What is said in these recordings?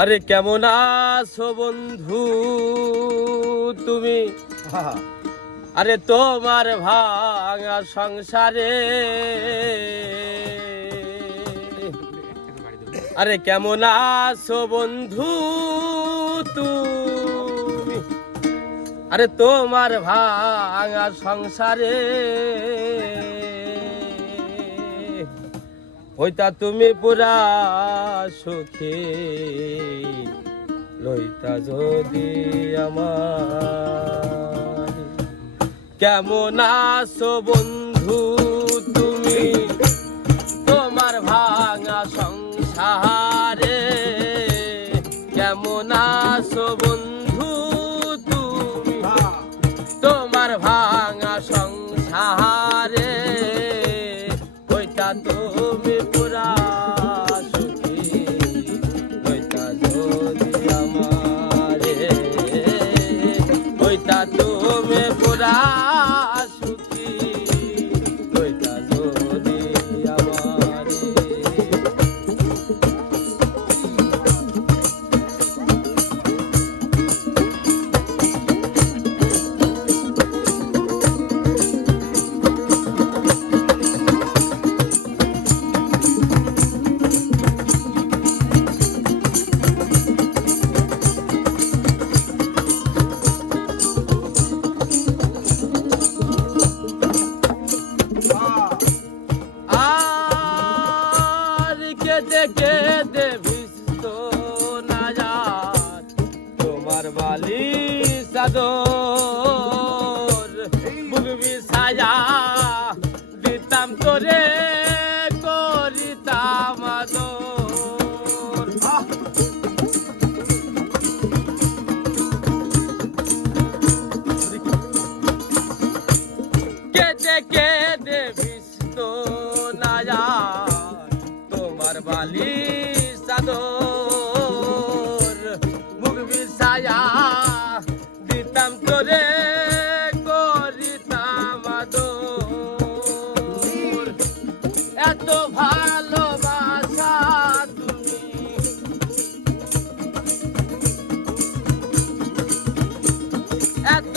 আরে কেমন আছো বন্ধু? তুমি? আরে তোমার ভাঙা সংসারে। আরে কেমন আছো বন্ধু? তুমি? আরে তোমার ভাঙা সংসারে। হইতা তুমি পুরা সুখী, লইতা যদি আমার। কেমন আছো বন্ধু তুমি? তোমার ভাঙা সংসারে কেমন আছো বন্ধু তুমি? তোমার ভাঙা কেঁদে কেঁদে ভিজত না যার। তোমার বালি সাদর বুকবি সাজা বিছায়া দিতাম তোরে করিতাম আদর। এত ভালোবাসা তুমি। এত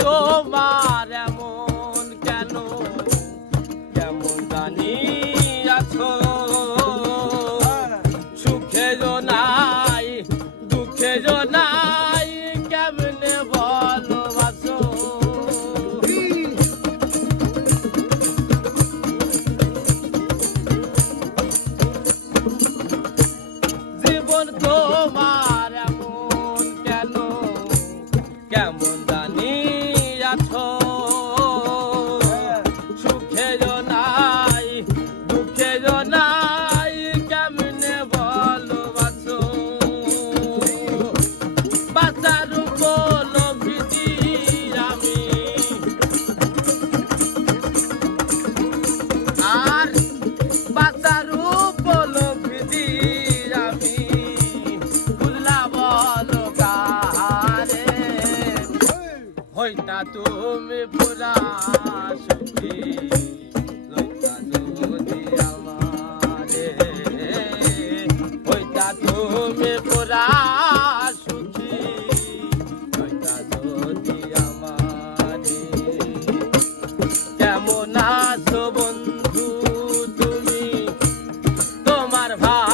তোমার তুমি পুরা তুমি কেমন আছো বন্ধু তুমি? তোমার ভাঙা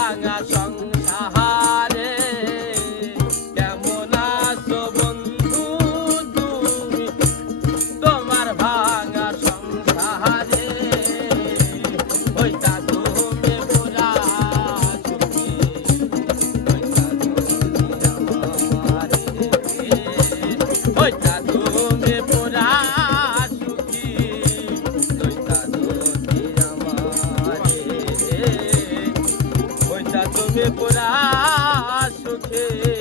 সুখে পোড়া সুখে।